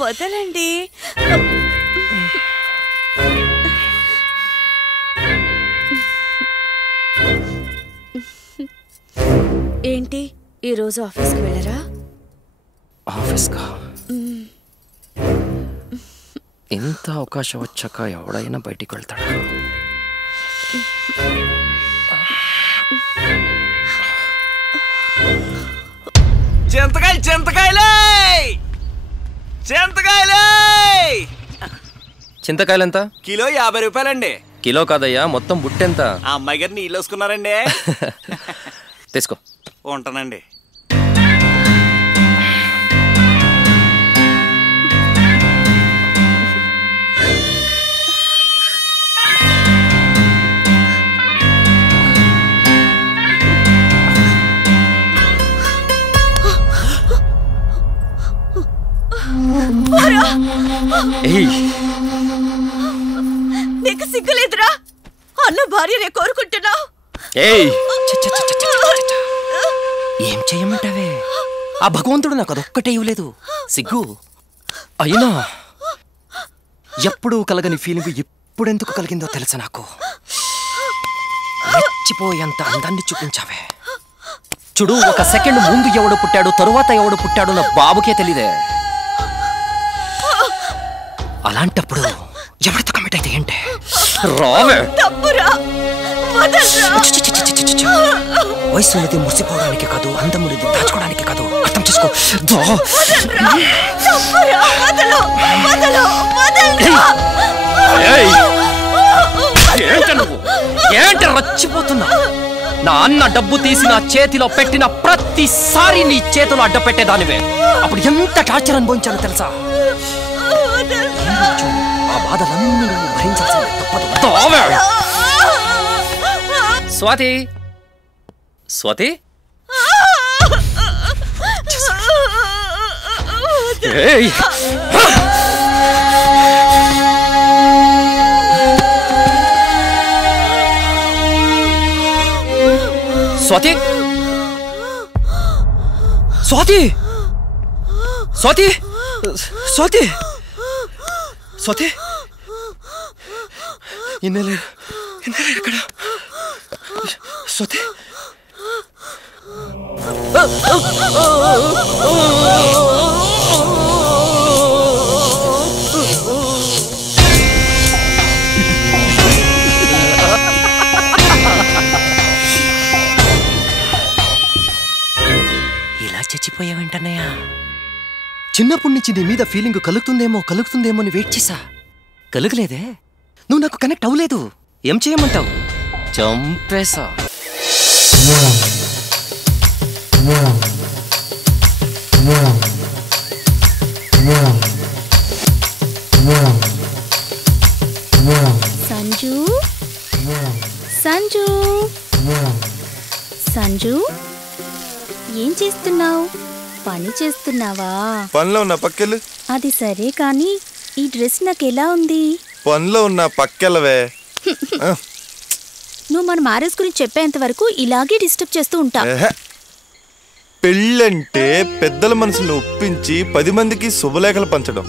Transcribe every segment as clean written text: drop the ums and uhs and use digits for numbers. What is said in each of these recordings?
వదలండి. ఏంటి ఈరోజు ఆఫీస్కి వెళ్ళరా? ఆఫీస్కా? ఇంత అవకాశం వచ్చాక ఎవడైనా బయటికి వెళ్తాడు. చింతకాయలు చింతకాయలే చింతకాయలే. చింతకాయలు ఎంత? కిలో 50 రూపాయలండి. కిలో కాదయ్యా, మొత్తం బుట్టెంత? ఆ అమ్మాయి గారు నీళ్ళు వేసుకున్నారండి. తీసుకో. ఉంటానండి. నీకు సిగ్గులేదురా? అన్న భార్యనే కోరుకుంటున్నావు. ఏం చెయ్యమంటావే? ఆ భగవంతుడు నాకు అదొక్కటే ఇవ్వలేదు, సిగ్గు. అయినా ఎప్పుడూ కలగని ఫీలింగ్ ఎప్పుడెందుకు కలిగిందో తెలుసా నాకు. రెచ్చిపోయేంత అందాన్ని చూపించావే. చూడు, ఒక సెకండ్ ముందు ఎవడు పుట్టాడు, తరువాత ఎవడు పుట్టాడు నా బాబుకే తెలీదే. అలాంటప్పుడు ఎవరితో కమిట్ అయితే ఏంటే? రావే. వయసు అనేది మురిసిపోవడానికి కాదు, అందమునిది దాచుకోవడానికి కాదు, అర్థం చేసుకో. ఏంటి రచ్చిపోతున్నా? నా అన్న డబ్బు తీసి నా చేతిలో పెట్టిన ప్రతిసారి నీ చేతిలో అడ్డ పెట్టేదానివే. అప్పుడు ఎంత టార్చర్ అనుభవించాలో తెలుసా? ఆ బాధలన్నీ నువ్వు భరించాల్సిందే, తప్పదు. స్వాతి, స్వాతి, స్వాతి, స్వాతి, స్వాతి, స్వాతి, స్వాతి, ఇన్నెలేరు ఇక్కడ. స్వాతి, ఇలా చచ్చిపోయావంటన్నయ్యా. చిన్నప్పటి నుంచి నీ మీద ఫీలింగ్ కలుగుతుందేమో అని వెయిట్ చేశా. కలుగలేదే. నువ్వు నాకు కనెక్ట్ అవ్వలేదు. ఏం చేయమంటావు? చంపేశా. సంజు, సంజు, సంజు, ఏం చేస్తున్నావు? పని చేస్తున్నావా? పనిలో ఉన్న పక్కెళ్ళు. అది సరే కానీ ఈ డ్రెస్ నాకు ఎలా ఉంది? పనిలో ఉన్న పక్కెళ్ళవే. నువ్వు మన మ్యారేజ్ గురించి చెప్పేంత వరకు ఇలాగే డిస్టర్బ్ చేస్తూ ఉంటా. పెళ్ళంటే పెద్దల మనసును ఒప్పించి 10 మందికి శుభలేఖలు పంచడం,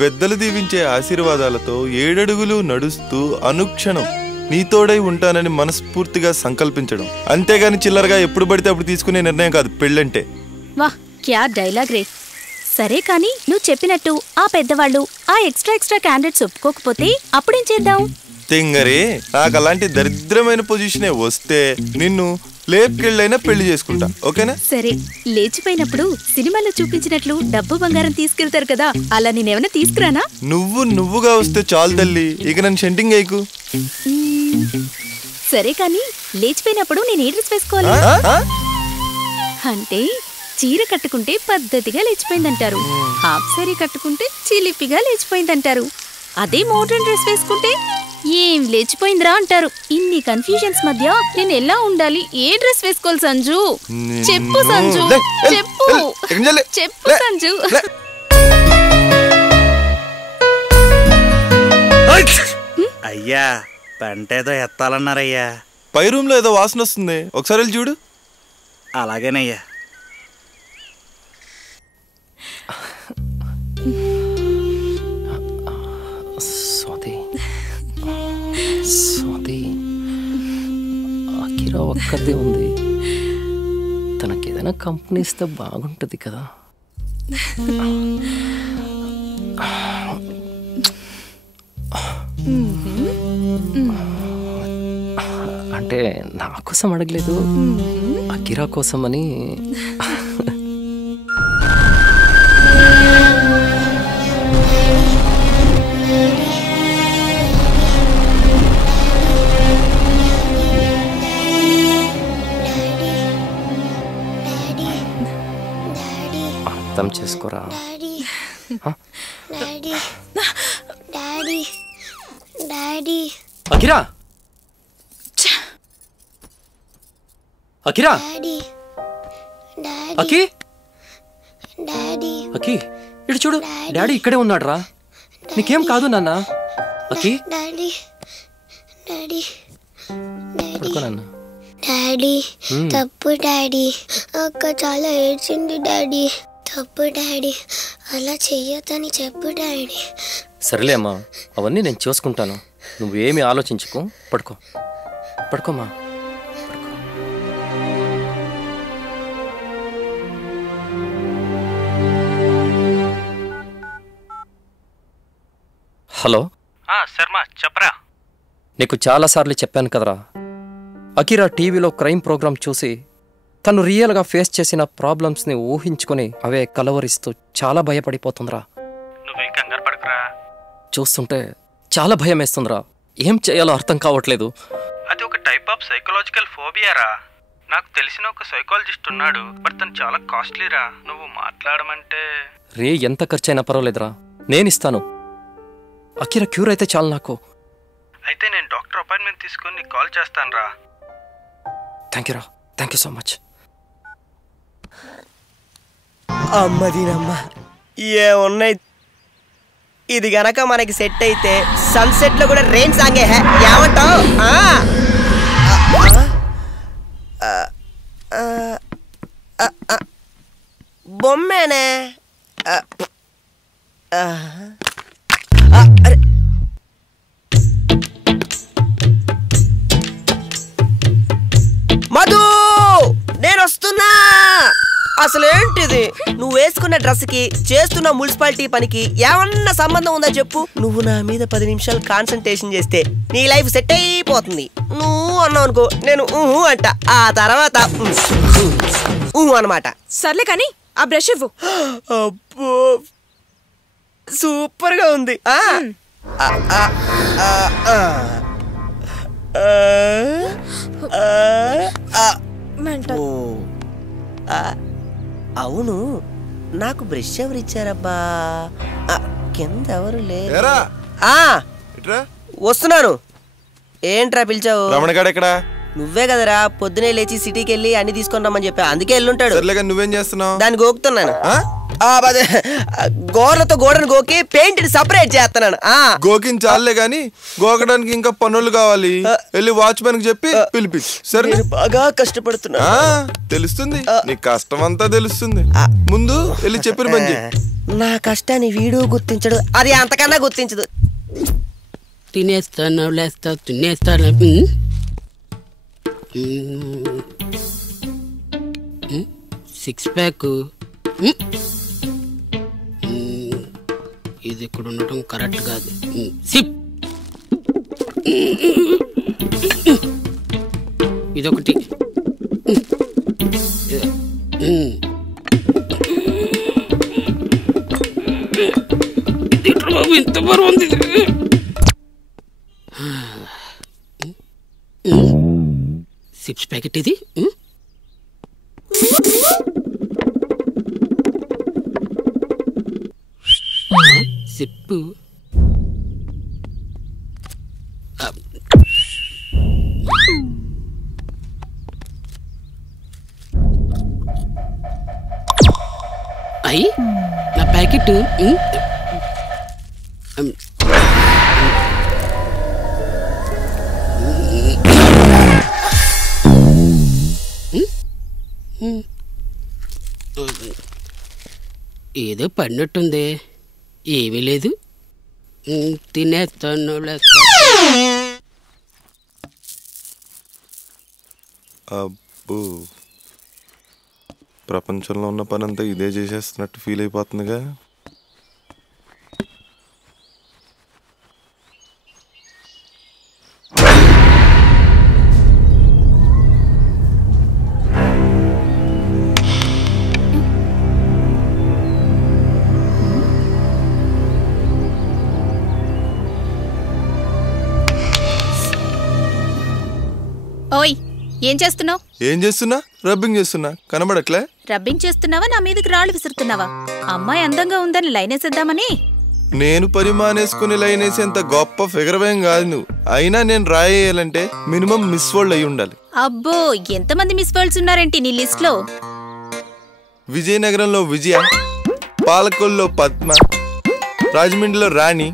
పెద్దలు దీవించే ఆశీర్వాదాలతో 7 అడుగులు నడుస్తూ అనుక్షణం నీతోడై ఉంటానని మనస్ఫూర్తిగా సంకల్పించడం. అంతేగాని చిల్లరగా ఎప్పుడు పడితే అప్పుడు తీసుకునే నిర్ణయం కాదు పెళ్ళంటే. వాహ్, క్యా డైలాగ్ రే. సరే కానీ నువ్వు చెప్పినట్టు ఆ పెద్దవాళ్ళు ఆ ఎక్స్ట్రా క్యాండిడేట్స్ ఒప్పుకోకపోతే అప్పుడేం చేద్దాం? తింగరే, నాకు అలాంటి దరిద్రమైన పొజిషనే వస్తే నిన్ను లేపుకెళ్ళైనా పెళ్లి చేసుకుంటా, ఓకేనా? సరే, లేచిపోయినప్పుడు సినిమాలో చూపించినట్లు డబ్బు బంగారం తీసుకెళ్తారు కదా, అలా నేనేమైనా తీసుకురానా? నువ్వుగా వస్తే చాలు తల్లి, ఇక నన్ను షెంటింగ్ అయ్యకు. సరే కానీ లేచిపోయినప్పుడు నేను ఏ డ్రెస్ వేసుకోవాలి? అంటే చీర కట్టుకుంటే పద్ధతిగా లేచిపోయిందంటారు, హాఫ్ సారీ కట్టుకుంటే చిలిపిగా లేచిపోయిందంటారు, అదే మోడర్న్ డ్రెస్ వేసుకుంటే ఏం లేచిపోయిందిరా అంటారు. ఇన్ని కన్ఫ్యూజన్స్ మధ్య నేను ఎలా ఉండాలి? ఏ డ్రెస్ వేసుకోవాలి సంజు? చెప్పు సంజు, చెప్పు చెప్పు సంజు. అయ్యా, పంటేదో ఎత్తాలన్నారయ్యా. పై రూమ్ లో ఏదో వాసన వస్తుంది, ఒకసారి వెళ్ళి చూడు. అలాగేనయ్యా. అకిరా ఒక్కదే ఉంది. తనకేదైనా కంపెనీ ఇస్తే బాగుంటుంది కదా. అంటే నా కోసం అడగలేదు, అకిరా కోసం అని. అర్థం చేసుకోరా. అకిరా, అకిరా, అకి, అకి ఇటు చూడు, డాడీ ఇక్కడే ఉన్నాడు రా. నీకేం కాదు నాన్న. అకి పడుకో నాన్న. డాడీ తప్పు డాడీ, అక్క చాలా ఏడ్చింది డాడీ. తప్పు డాడీ, అలా చెయ్యొద్దని చెప్పు డాడీ. సరేలే అమ్మా, అవన్నీ నేను చూసుకుంటాను. నువ్వేమీ ఆలోచించుకో. పడుకో, పడుకోమ్మా. హలో శర్మ, చెప్పరా. నీకు చాలాసార్లు చెప్పాను కదరా, అకిరా టీవీలో క్రైమ్ ప్రోగ్రాం చూసి తను రియల్గా ఫేస్ చేసిన ప్రాబ్లమ్స్ని ఊహించుకొని అవే కలవరిస్తూ చాలా భయపడిపోతుందిరా. నువ్వేం కంగారు పడకురా. చూస్తుంటే చాలా భయం వేస్తుందిరా. ఏం చేయాలో అర్థం కావట్లేదు. అది ఒక టైప్ ఆఫ్ సైకలాజికల్ ఫోబియారా. నాకు తెలిసిన ఒక సైకాలజిస్ట్ ఉన్నాడు, బట్ తను చాలా కాస్ట్లీరా. నువ్వు మాట్లాడమంటే రే, ఎంత ఖర్చైనా పర్వాలేదురా, నేనిస్తాను. అకిరా క్యూర్ అయితే చాలు నాకు. అయితే నేను డాక్టర్ అపాయింట్మెంట్ తీసుకొని నీకు కాల్ చేస్తాను రా. థ్యాంక్ యూ రా, థ్యాంక్ యూ సో మచ్. అమ్మదినమ్మ, ఏమున్నాయి. ఇది గనక మనకి సెట్ అయితే సన్సెట్ లో కూడా రెయిన్ సాంగే ఏమంటావు? బొమ్మేనే. మధు, నేను వస్తున్నా. అసలేంటిది? నువ్వు వేసుకున్న డ్రెస్ కి చేస్తున్న మున్సిపాలిటీ పనికి ఏమన్నా సంబంధం ఉందా చెప్పు? నువ్వు నా మీద 10 నిమిషాలు కాన్సన్ట్రేషన్ చేస్తే నీ లైఫ్ సెట్ అయిపోతుంది. నువ్వు అన్నావు అనుకో, నేను అంట, ఆ తర్వాత అనమాట. సర్లే కానీ ఆ బ్రష్ ఇవ్వు. అబ్బో, సూపర్ గా ఉంది. అవును, నాకు బ్రష్ ఎవరు ఇచ్చారబ్బా? కింద ఎవరు లేరు. వస్తున్నాను. ఏంట్రా పిలిచావు? రమణగాడు ఎక్కడా? నువ్వే కదరా పొద్దునే లేచి సిటీకి వెళ్ళి అన్ని తీసుకొని రమ్మని చెప్పా, అందుకే వెళ్ళుంటాడు. నువ్వేం చేస్తున్నావు? దాన్ని గోకుతున్నాను. గోర్లతో గోడను గోకి పెయింట్ సపరేట్ చేస్తున్నాను. గోకిని చాలే గాని గోకడానికి ఇంకా పనులు కావాలి. వెళ్ళి వాచ్మెన్ కి చెప్పి పిలిపించు. సరే, బాగా కష్టపడుతున్నా. తెలుస్తుంది, నీ కష్టం అంతా తెలుస్తుంది. ముందు వెళ్ళి చెప్పిన పని చెయ్యి. నా కష్టాన్ని వీడు గుర్తించడు, అది అంతకన్నా గుర్తించదు. తినేస్తాను, లేస్తా, తినేస్తాను. 6 ప్యాక్. ఇది ఇక్కడ ఉండటం కరెక్ట్ కాదు. సిప్. ఇదొకటి. బాబు, ఇంత బరువు ఉంది. 6 ప్యాకెట్ ఇది. సిప్పు. అయ్యి నా ప్యాకెట్. ఏదో పడినట్టుంది. ఏమీ లేదు. తినేస్తాను. అబ్బో, ప్రపంచంలో ఉన్న పని అంతా ఇదే చేసేస్తున్నట్టు ఫీల్ అయిపోతుందిగా. ఓయ్, ఏం చేస్తున్నావు? ఏం చేస్తున్నా? రబ్బింగ్ చేస్తున్నా. కనబడట్లే? రబ్బింగ్ చేస్తున్నావా, నా మీదకి రాళ్ళు విసురుతున్నావా? అమ్మాయి అందంగా ఉందని లైనేసేద్దామని. నేను పరిమాణేసుకుని లైన్ వేసేంత గొప్ప ఫిగర్ ఏం కాదు నువ్వు. అయినా నేను రాయేయాలంటే మినిమం మిస్ వరల్డ్ అయి ఉండాలి. అబ్బో, ఎంతమంది మిస్ వరల్డ్స్ ఉన్నారేంటి నీ లిస్ట్ లో? విజయనగరంలో విజయ, పాలకొల్లో పద్మ, రాజమండ్రిలో రాణి,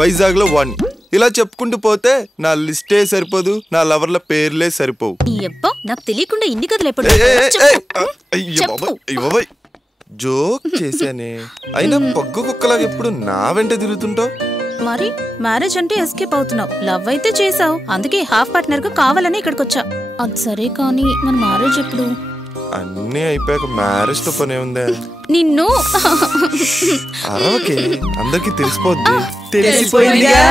వైజాగ్ లో వాణి. ఇలా చెప్పుకుంటూ పోతే నా లిస్టే సరిపోదు, నా లవర్ల పేర్లే సరిపోవు. నాకు తెలియకుండా ఇన్ని కథలు ఎప్పుడు జోక్ చేశానే. అయినా పగ్గు కుక్కలాగా ఎప్పుడు నా వెంట తిరుగుతుంటావు. మరి మ్యారేజ్ అంటే ఎస్కేప్ అవుతున్నావు. లవ్ అయితే చేసావు, అందుకే హాఫ్ పార్ట్నర్ గా కావాలని ఇక్కడికి వచ్చా. అది సరే, కానీ మన మ్యారేజ్ ఎప్పుడు? అన్నీ అయిపోయాక మ్యారేజ్ తో పనే ఉందా? నిన్ను అరవకే, అందరికి తెలిసిపోద్ది. తెలిసిపోయిందిగా.